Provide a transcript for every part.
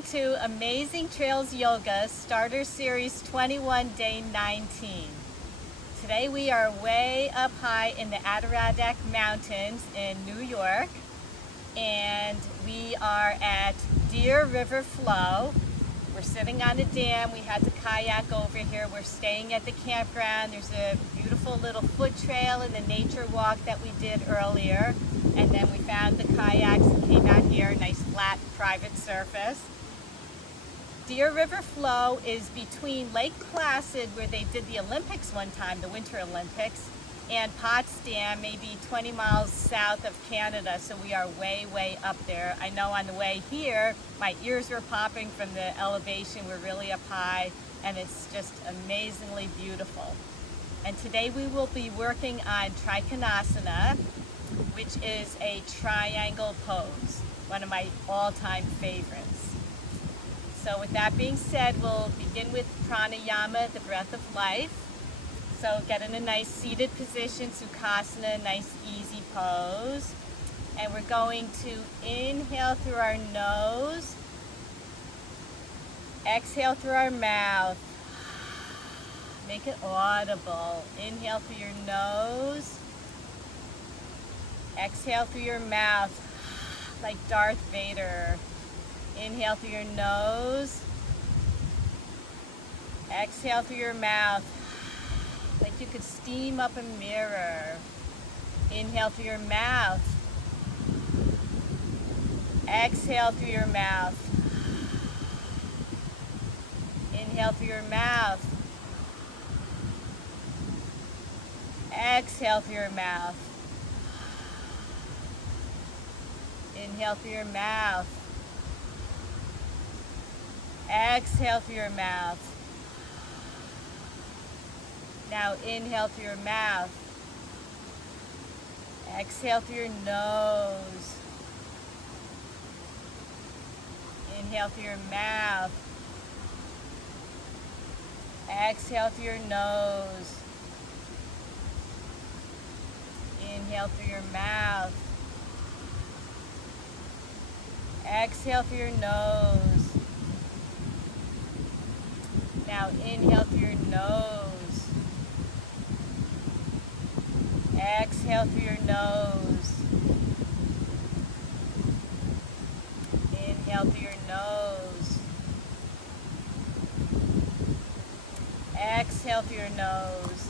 Welcome to Amazing Trails Yoga Starter Series 21, Day 19. Today we are way up high in the Adirondack Mountains in New York, and we are at Deer River Flow. We're sitting on a dam. We had to kayak over here. We're staying at the campground. There's a beautiful little foot trail and the nature walk that we did earlier. And then we found the kayaks and came out here, nice flat private surface. Deer River Flow is between Lake Placid, where they did the Olympics one time, the Winter Olympics, and Potsdam, maybe 20 miles south of Canada, so we are way, way up there. I know on the way here, my ears were popping from the elevation. We're really up high, and it's just amazingly beautiful. And today we will be working on Trikonasana, which is a triangle pose, one of my all-time favorites. So with that being said, we'll begin with Pranayama, the breath of life. So get in a nice seated position, Sukhasana, nice easy pose. And we're going to inhale through our nose, exhale through our mouth. Make it audible. Inhale through your nose, exhale through your mouth, like Darth Vader. Inhale through your nose, exhale through your mouth, like you could steam up a mirror. Inhale through your mouth, exhale through your mouth. Inhale through your mouth, exhale through your mouth. Inhale through your mouth, exhale through your mouth. Now inhale through your mouth, exhale through your nose. Inhale through your mouth, exhale through your nose. Inhale through your mouth, exhale through your nose. Now inhale through your nose, exhale through your nose. Inhale through your nose, exhale through your nose.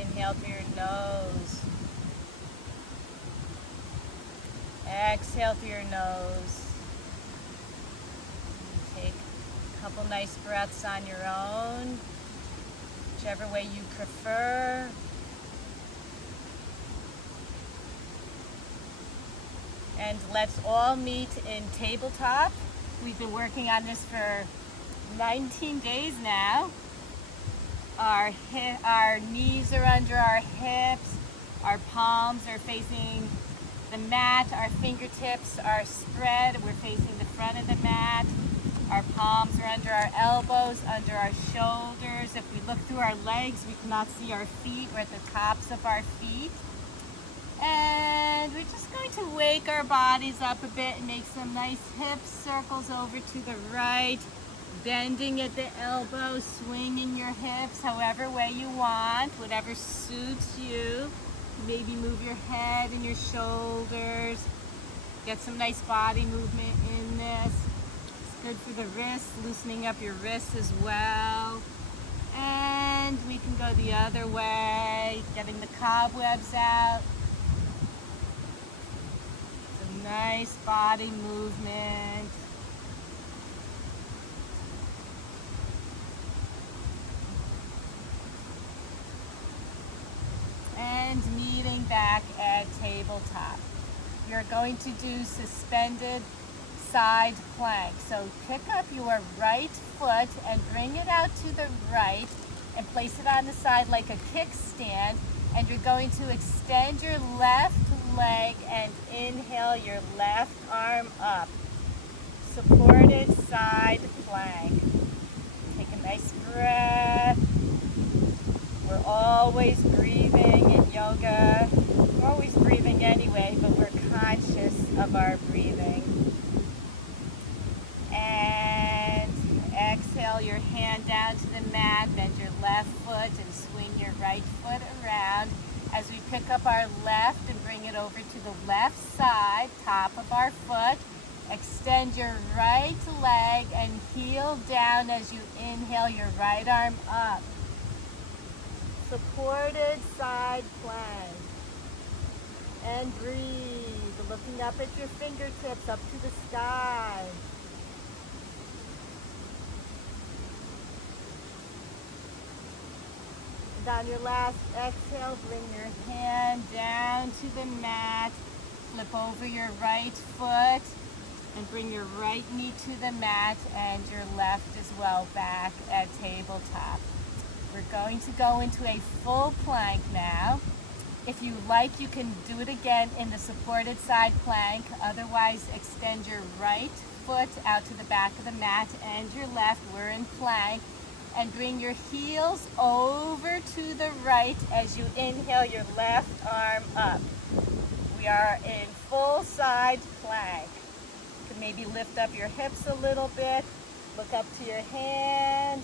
Inhale through your nose, exhale through your nose. Take a couple nice breaths on your own, whichever way you prefer. And let's all meet in Tabletop. We've been working on this for 19 days now. Our knees are under our hips, our palms are facing the mat, our fingertips are spread, we're facing the front of the mat. Our palms are under our elbows, under our shoulders. If we look through our legs, we cannot see our feet. We're at the tops of our feet. And we're just going to wake our bodies up a bit and make some nice hip circles over to the right, bending at the elbow, swinging your hips however way you want, whatever suits you. Maybe move your head and your shoulders. Get some nice body movement in this. It's good for the wrists, loosening up your wrists as well. And we can go the other way, getting the cobwebs out. Some nice body movement. And meeting back at Tabletop. You're going to do suspended side plank. So pick up your right foot and bring it out to the right and place it on the side like a kickstand. And you're going to extend your left leg and inhale your left arm up. Supported side plank. Take a nice breath. We're always breathing in yoga. We're always breathing anyway, but we're conscious of our breathing. And exhale your hand down to the mat, bend your left foot and swing your right foot around as we pick up our left and bring it over to the left side, top of our foot. Extend your right leg and heel down as you inhale your right arm up. Supported side plank. And breathe, looking up at your fingertips up to the sky. And on your last exhale, bring your hand down to the mat, flip over your right foot, and bring your right knee to the mat and your left as well back at tabletop. We're going to go into a full plank now. If you like, you can do it again in the supported side plank. Otherwise, extend your right foot out to the back of the mat and your left. We're in plank. And bring your heels over to the right as you inhale your left arm up. We are in full side plank. You can maybe lift up your hips a little bit. Look up to your hand.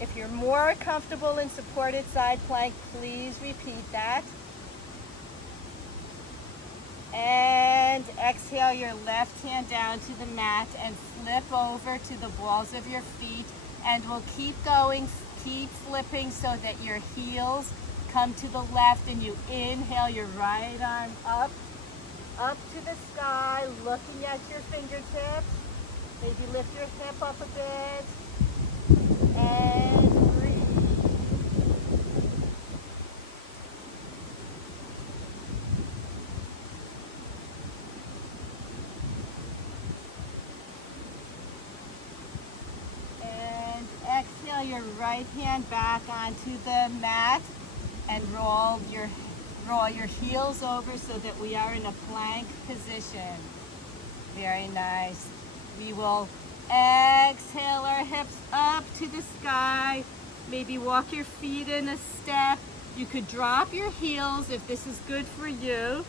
If you're more comfortable in supported side plank, please repeat that. And exhale your left hand down to the mat and flip over to the balls of your feet. And we'll keep going, keep flipping so that your heels come to the left and you inhale your right arm up to the sky, looking at your fingertips. Maybe lift your hip up a bit. And breathe. And exhale your right hand back onto the mat and roll your heels over so that we are in a plank position. Very nice. We will exhale our hips up to the sky. Maybe walk your feet in a step. You could drop your heels if this is good for you.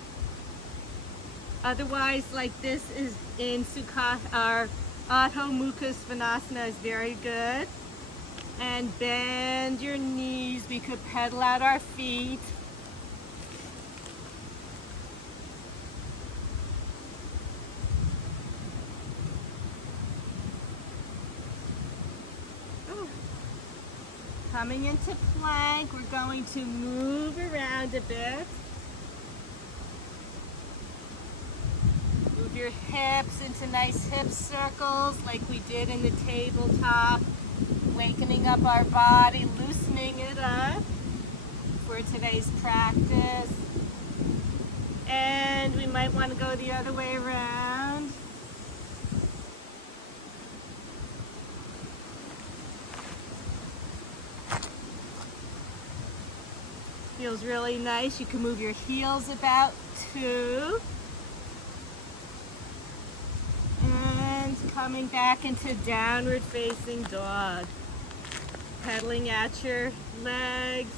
Otherwise, like this is in Sukha, our Adho Mukha Svanasana is very good. And bend your knees. We could pedal out our feet. Coming into plank, we're going to move around a bit. Move your hips into nice hip circles like we did in the tabletop. Wakening up our body, loosening it up for today's practice. And we might want to go the other way around. Feels really nice. You can move your heels about too. And coming back into downward facing dog. Pedaling at your legs.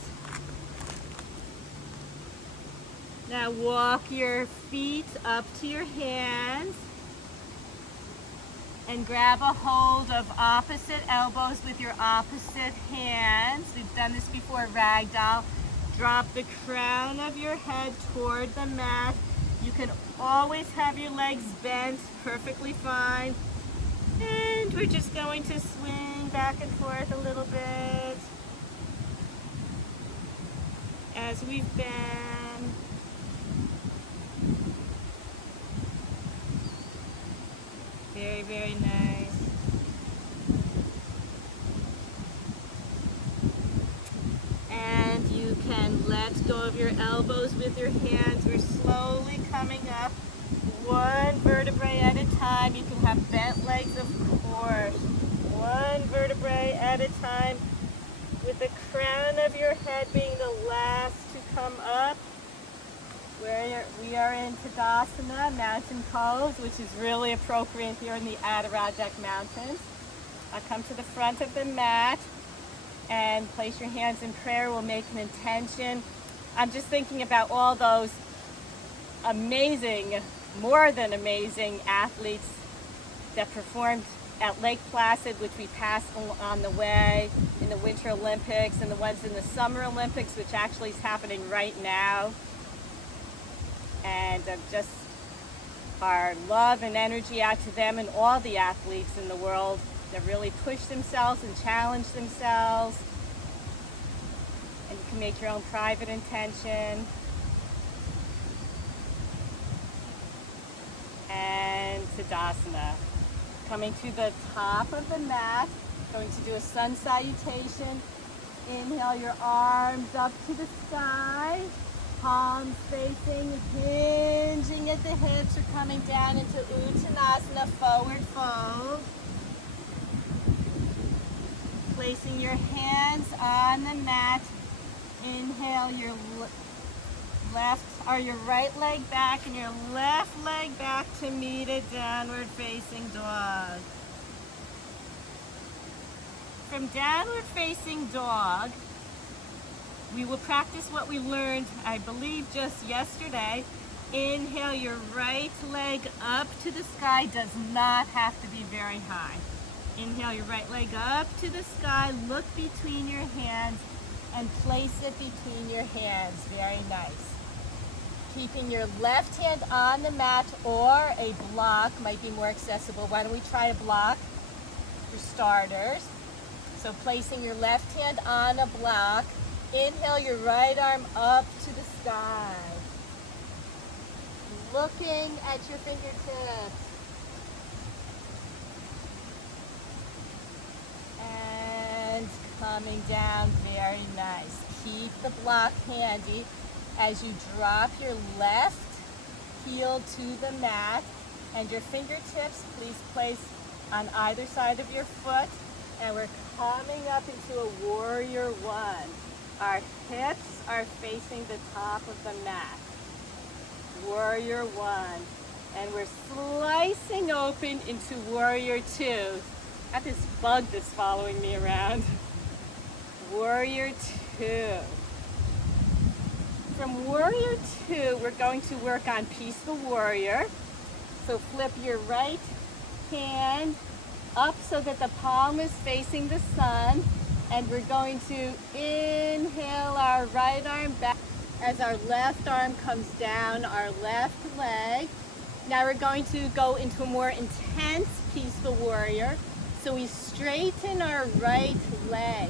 Now walk your feet up to your hands. And grab a hold of opposite elbows with your opposite hands. We've done this before, ragdoll. Drop the crown of your head toward the mat. You can always have your legs bent, perfectly fine. And we're just going to swing back and forth a little bit as we've been. Very, very nice. And you can let go of your elbows with your hands. We're slowly coming up, one vertebrae at a time. You can have bent legs, of course. One vertebrae at a time, with the crown of your head being the last to come up. We are in Tadasana, mountain pose, which is really appropriate here in the Adirondack Mountains. I'll come to the front of the mat and place your hands in prayer. We'll make an intention. I'm just thinking about all those amazing, more than amazing athletes that performed at Lake Placid, which we passed on the way in the Winter Olympics, and the ones in the Summer Olympics, which actually is happening right now. And just our love and energy out to them and all the athletes in the world that really push themselves and challenge themselves. And you can make your own private intention. And Tadasana. Coming to the top of the mat, going to do a sun salutation. Inhale your arms up to the sky, palms facing, hinging at the hips. We're coming down into Uttanasana, forward fold. Placing your hands on the mat. Inhale your your right leg back and your left leg back to meet a downward facing dog. From downward facing dog, we will practice what we learned, I believe, just yesterday. Inhale your right leg up to the sky. Does not have to be very high. Inhale your right leg up to the sky. Look between your hands and place it between your hands. Very nice. Keeping your left hand on the mat or a block might be more accessible. Why don't we try a block for starters? So placing your left hand on a block. Inhale your right arm up to the sky. Looking at your fingertips. And coming down, very nice. Keep the block handy as you drop your left heel to the mat, and your fingertips please place on either side of your foot, and we're coming up into a warrior one. Our hips are facing the top of the mat. Warrior one. And we're slicing open into warrior two. I got this bug that's following me around. Warrior two. From warrior two, we're going to work on peaceful warrior. So flip your right hand up so that the palm is facing the sun. And we're going to inhale our right arm back as our left arm comes down our left leg. Now we're going to go into a more intense peaceful warrior. So we straighten our right leg.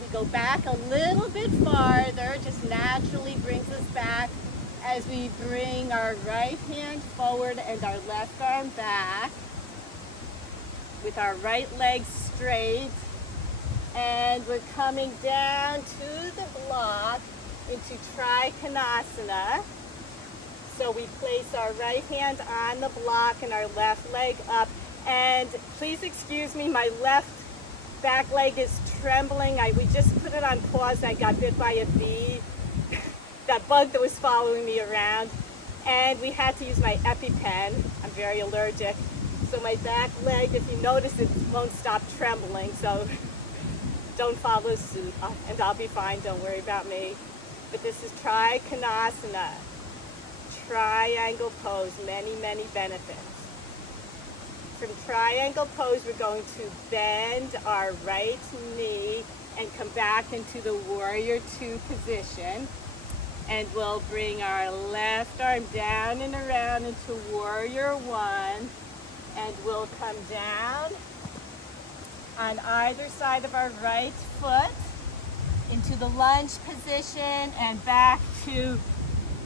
We go back a little bit farther, just naturally brings us back as we bring our right hand forward and our left arm back with our right leg straight. And we're coming down to the block into Trikonasana. So we place our right hand on the block and our left leg up. And please excuse me, my left back leg is trembling. We just put it on pause. I got bit by a bee, that bug that was following me around. And we had to use my EpiPen. I'm very allergic. So my back leg, if you notice, it won't stop trembling. So don't follow suit, and I'll be fine. Don't worry about me. But this is Trikonasana, triangle pose, many, many benefits. From triangle pose, we're going to bend our right knee and come back into the warrior two position. And we'll bring our left arm down and around into warrior one. And we'll come down on either side of our right foot into the lunge position and back to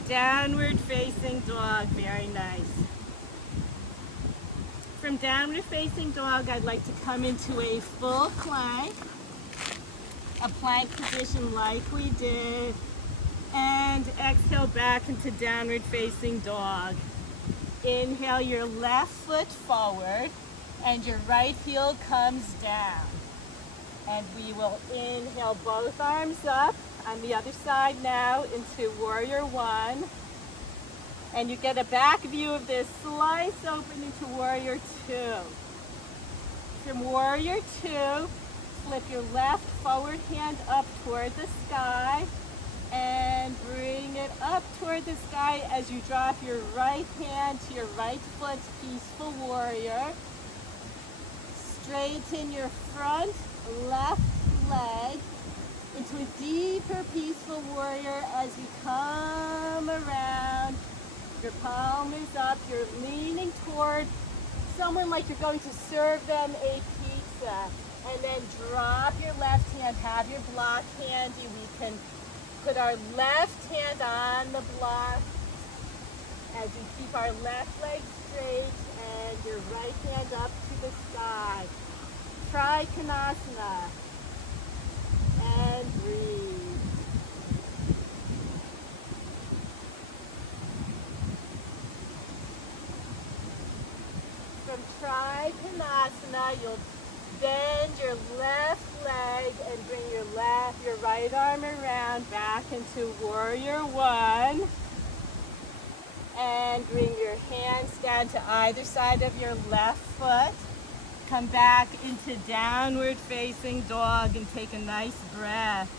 downward facing dog. Very nice. From downward facing dog, I'd like to come into a full plank, a plank position like we did, and exhale back into downward facing dog. Inhale your left foot forward and your right heel comes down. And we will inhale both arms up on the other side now into warrior one. And you get a back view of this, slice open into warrior two. From warrior two, flip your left forward hand up toward the sky. and bring it up toward the sky as you drop your right hand to your right foot, peaceful warrior. Straighten your front left leg into a deeper peaceful warrior as you come around. Your palm is up, you're leaning toward someone like you're going to serve them a pizza. And then drop your left hand, have your block handy. We can put our left hand on the block as you keep our left leg straight and your right hand up to the sky. Trikonasana. And breathe. From Trikonasana, you'll bend your left leg and bring your right arm around back into Warrior One. And bring your hands down to either side of your left foot. Come back into downward facing dog and take a nice breath.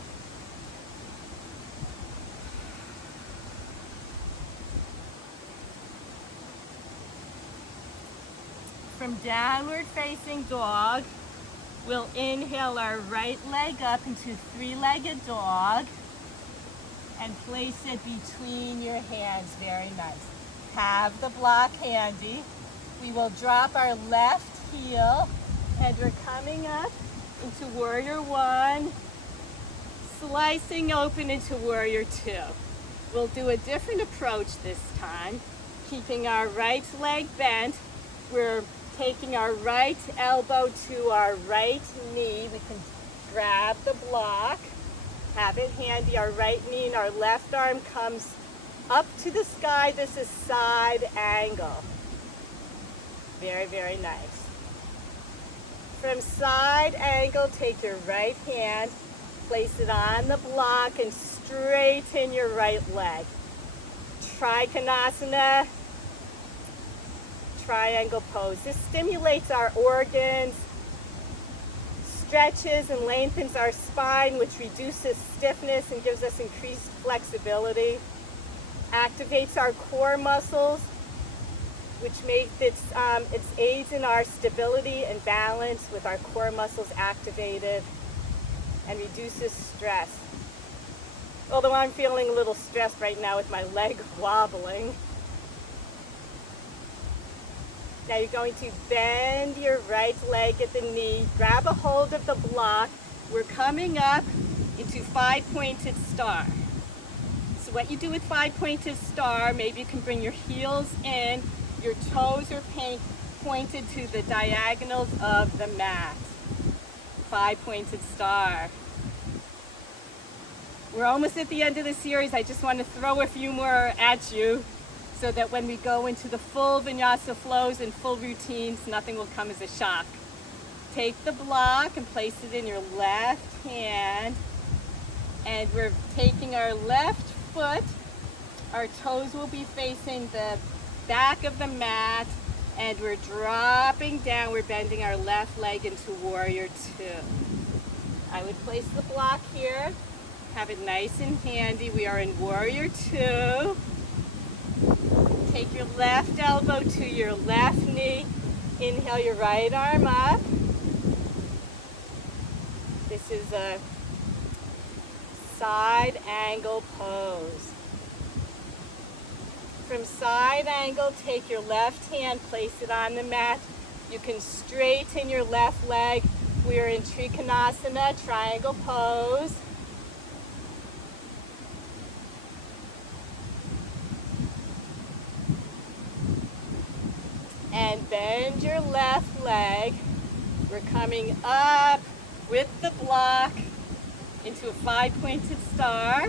From downward facing dog, we'll inhale our right leg up into three-legged dog and place it between your hands. Very nice. Have the block handy. We will drop our left heel and we're coming up into Warrior One, slicing open into Warrior Two. We'll do a different approach this time, keeping our right leg bent. We're taking our right elbow to our right knee. We can grab the block, have it handy. Our right knee and our left arm comes up to the sky. This is side angle. Very, very nice. From side angle, take your right hand, place it on the block and straighten your right leg. Trikonasana, triangle pose. This stimulates our organs, stretches and lengthens our spine, which reduces stiffness and gives us increased flexibility. Activates our core muscles, which makes it aids in our stability and balance with our core muscles activated, and reduces stress. Although I'm feeling a little stressed right now with my leg wobbling. Now you're going to bend your right leg at the knee, grab a hold of the block. We're coming up into five-pointed star. So what you do with five-pointed star, maybe you can bring your heels in, your toes are pointed to the diagonals of the mat. Five-pointed star. We're almost at the end of the series. I just want to throw a few more at you so that when we go into the full vinyasa flows and full routines, nothing will come as a shock. Take the block and place it in your left hand. And we're taking our left foot. Our toes will be facing the back of the mat, and we're dropping down. We're bending our left leg into Warrior Two. I would place the block here, have it nice and handy. We are in Warrior Two. Take your left elbow to your left knee. Inhale your right arm up. This is a side angle pose. From side angle, take your left hand, place it on the mat. You can straighten your left leg. We are in Trikonasana, triangle pose. And bend your left leg. We're coming up with the block into a five-pointed star.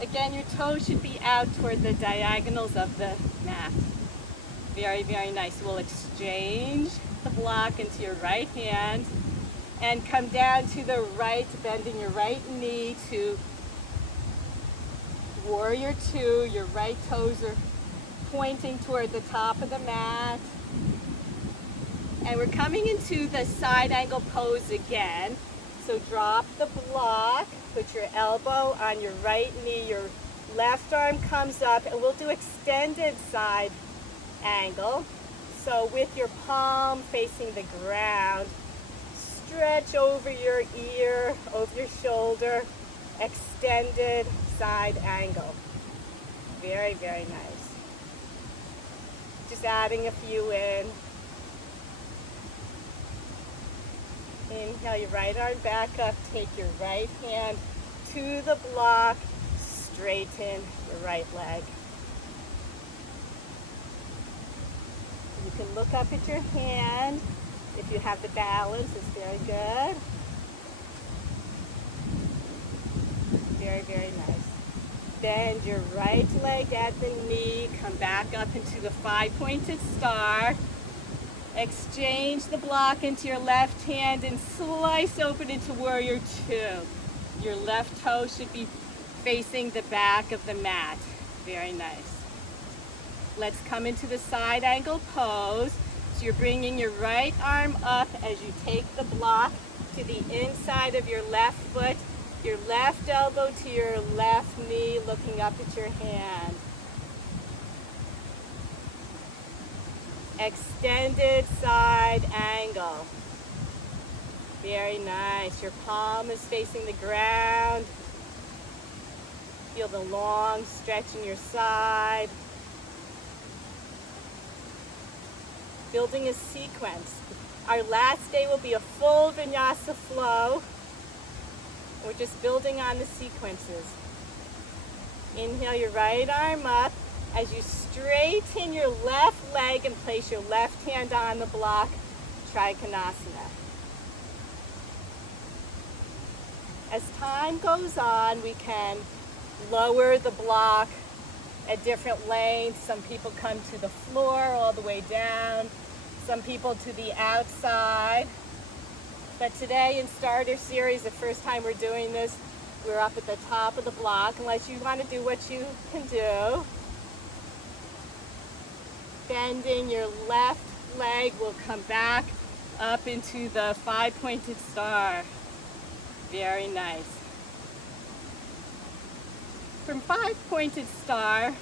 Again, your toes should be out toward the diagonals of the mat. Very, very nice. We'll exchange the block into your right hand and come down to the right, bending your right knee to Warrior Two. Your right toes are pointing toward the top of the mat. And we're coming into the side angle pose again. So drop the block. Put your elbow on your right knee, your left arm comes up, and we'll do extended side angle. So with your palm facing the ground, stretch over your ear, over your shoulder, extended side angle. Very, very nice. Just adding a few in. Inhale your right arm back up, take your right hand to the block, straighten your right leg. You can look up at your hand if you have the balance. It's very good. Very, very nice. Bend your right leg at the knee, come back up into the five-pointed star. Exchange the block into your left hand and slice open into warrior two. Your left toe should be facing the back of the mat. Very nice. Let's come into the side angle pose. So you're bringing your right arm up as you take the block to the inside of your left foot, your left elbow to your left knee, looking up at your hand. Extended side angle. Very nice. Your palm is facing the ground. Feel the long stretch in your side. Building a sequence. Our last day will be a full vinyasa flow. We're just building on the sequences. Inhale your right arm up as you straighten your left leg and place your left hand on the block, Trikonasana. As time goes on, we can lower the block at different lengths. Some people come to the floor all the way down, some people to the outside. But today in starter series, the first time we're doing this, we're up at the top of the block, unless you want to do what you can do. Bending your left leg will come back up into the five-pointed star. Very nice. From five-pointed star,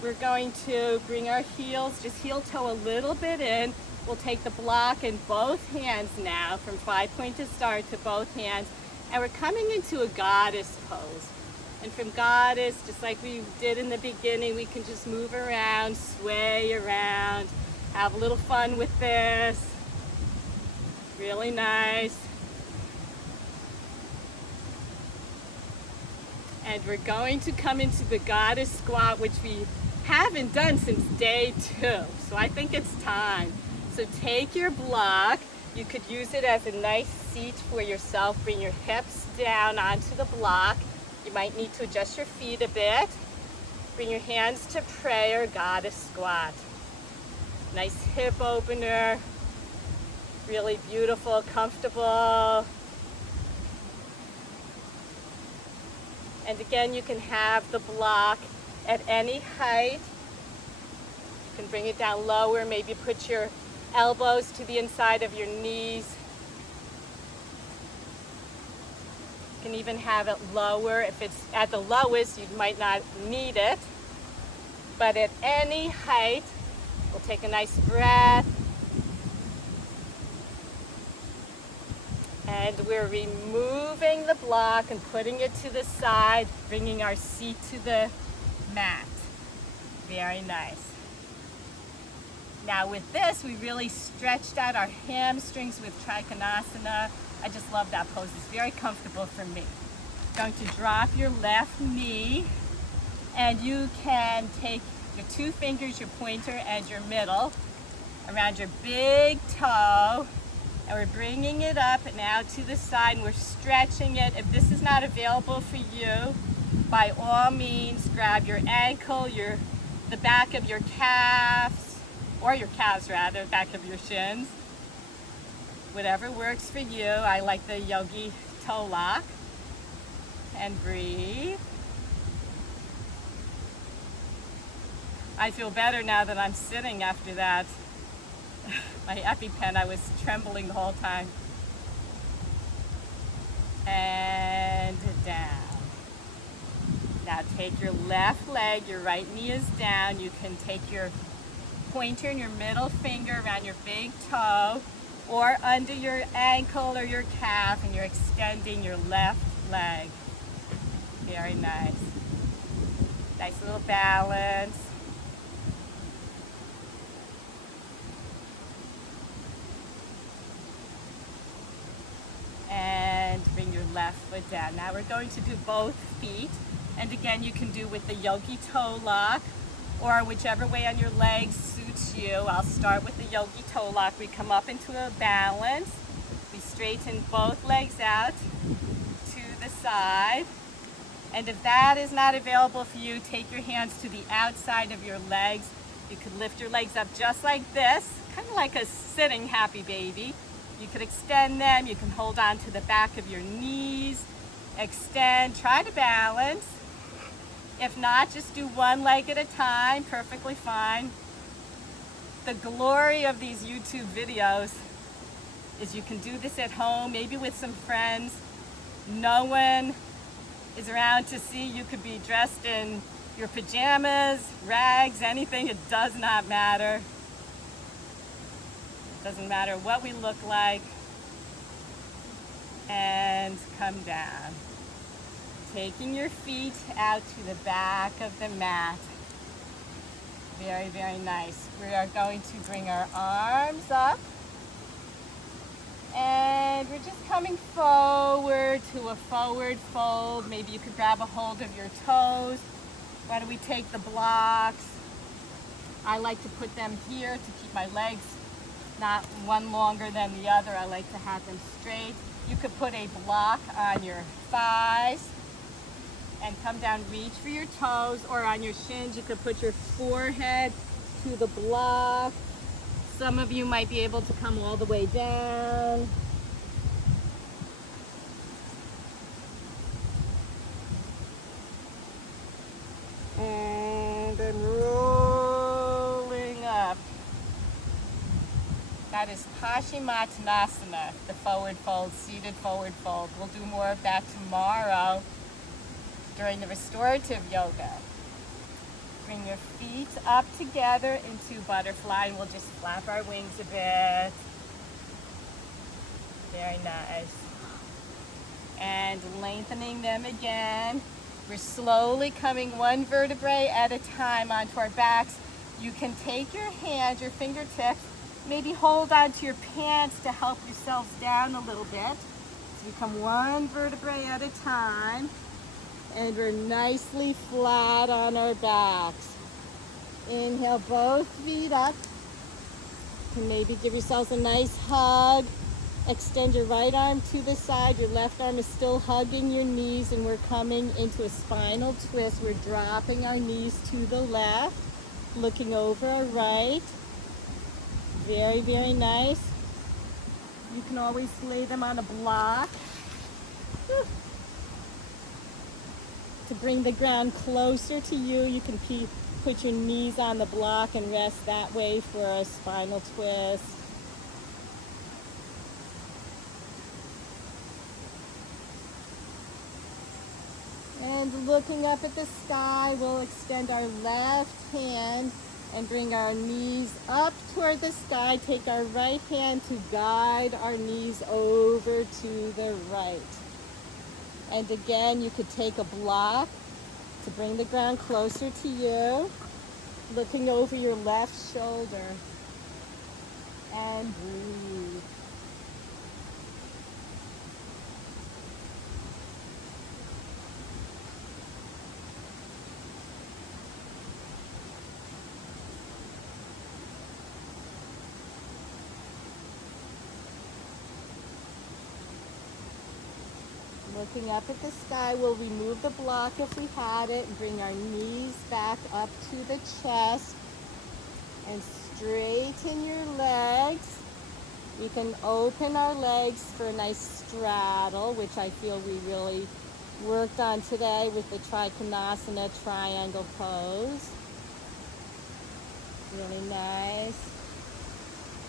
we're going to bring our heels, just heel toe a little bit in. We'll take the block in both hands now, from five-pointed star to both hands, and we're coming into a goddess pose. And from goddess, just like we did in the beginning, we can just move around, sway around, have a little fun with this. Really nice. And we're going to come into the goddess squat, which we haven't done since day 2. So I think it's time. So take your block. You could use it as a nice seat for yourself. Bring your hips down onto the block. You might need to adjust your feet a bit. Bring your hands to prayer, goddess squat. Nice hip opener. Really beautiful, comfortable. And again, you can have the block at any height. You can bring it down lower, maybe put your elbows to the inside of your knees. You can even have it lower. If it's at the lowest, you might not need it. But at any height, we'll take a nice breath. And we're removing the block and putting it to the side, bringing our seat to the mat. Very nice. Now with this, we really stretched out our hamstrings with Trikonasana. I just love that pose. It's very comfortable for me. Going to drop your left knee, and you can take your 2 fingers, your pointer and your middle, around your big toe, and we're bringing it up now to the side, and we're stretching it. If this is not available for you, by all means, grab your ankle, the back of your calves, or your calves rather, back of your shins. Whatever works for you. I like the yogi toe lock. And breathe. I feel better now that I'm sitting after that. My EpiPen, I was trembling the whole time. and down. Now take your left leg, your right knee is down. You can take your pointer and your middle finger around your big toe or under your ankle or your calf, and you're extending your left leg. Very nice. Nice little balance. And bring your left foot down. Now we're going to do both feet. And again, you can do with the yogi toe lock or whichever way on your legs suits you. I'll start with the yogi toe lock. We come up into a balance. We straighten both legs out to the side. And if that is not available for you, take your hands to the outside of your legs. You could lift your legs up just like this, kind of like a sitting happy baby. You could extend them. You can hold on to the back of your knees. Extend, try to balance. If not, just do one leg at a time, perfectly fine. The glory of these YouTube videos is you can do this at home, maybe with some friends. No one is around to see. You could be dressed in your pajamas, rags, anything. It does not matter. It doesn't matter what we look like. And come down. Taking your feet out to the back of the mat. Very, very nice. We are going to bring our arms up. And we're just coming forward to a forward fold. Maybe you could grab a hold of your toes. Why don't we take the blocks? I like to put them here to keep my legs not one longer than the other. I like to have them straight. You could put a block on your thighs and come down, reach for your toes, or on your shins. You could put your forehead to the block. Some of you might be able to come all the way down. And then rolling up. That is Paschimottanasana, the forward fold, seated forward fold. We'll do more of that tomorrow during the restorative yoga. Bring your feet up together into butterfly, and we'll just flap our wings a bit. Very nice. And lengthening them again. We're slowly coming one vertebrae at a time onto our backs. You can take your hands, your fingertips, maybe hold onto your pants to help yourselves down a little bit. So we come one vertebrae at a time. And we're nicely flat on our backs. Inhale, both feet up. You can maybe give yourselves a nice hug. Extend your right arm to the side. Your left arm is still hugging your knees, and we're coming into a spinal twist. We're dropping our knees to the left, looking over our right. Very, very nice. You can always lay them on a block. To bring the ground closer to you, you can put your knees on the block and rest that way for a spinal twist. And looking up at the sky, we'll extend our left hand and bring our knees up toward the sky. Take our right hand to guide our knees over to the right. And again, you could take a block to bring the ground closer to you, looking over your left shoulder. And breathe. Looking up at the sky, we'll remove the block if we had it and bring our knees back up to the chest and straighten your legs. We can open our legs for a nice straddle, which I feel we really worked on today with the Trikonasana triangle pose. Really nice.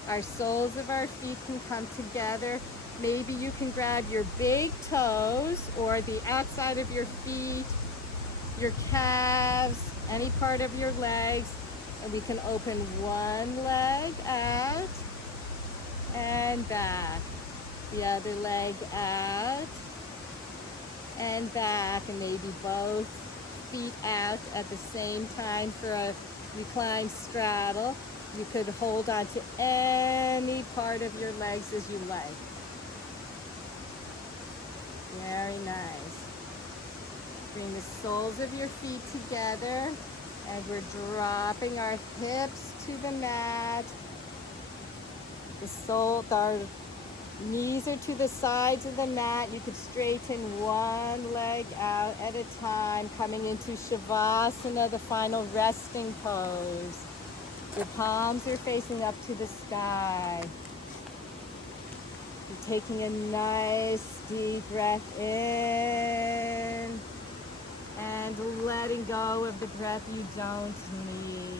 Our soles of our feet can come together Maybe you can grab your big toes or the outside of your feet, your calves, any part of your legs, and we can open one leg out and back, the other leg out and back, and maybe both feet out at the same time for a reclined straddle. You could hold on to any part of your legs as you like. Very nice. Bring the soles of your feet together, and we're dropping our hips to the mat. Our knees are to the sides of the mat. You could straighten one leg out at a time, coming into Shavasana, the final resting pose. Your palms are facing up to the sky. You're taking a nice deep breath in and letting go of the breath you don't need.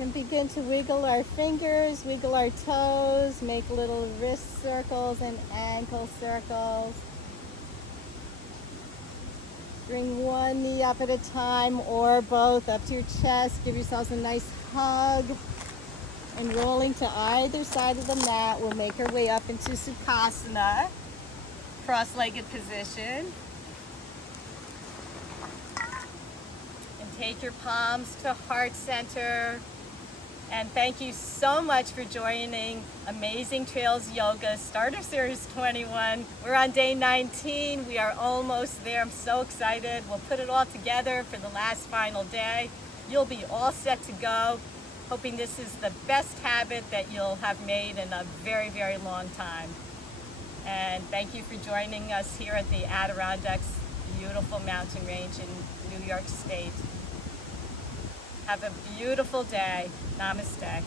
And begin to wiggle our fingers, wiggle our toes, make little wrist circles and ankle circles. Bring one knee up at a time or both up to your chest. Give yourselves a nice hug. And rolling to either side of the mat, we'll make our way up into Sukhasana, cross-legged position. And take your palms to heart center. And thank you so much for joining Amazing Trails Yoga Starter Series 21. We're on day 19. We are almost there. I'm so excited. We'll put it all together for the last final day. You'll be all set to go. Hoping this is the best habit that you'll have made in a very, very long time. And thank you for joining us here at the Adirondacks, beautiful mountain range in New York State. Have a beautiful day. Namaste.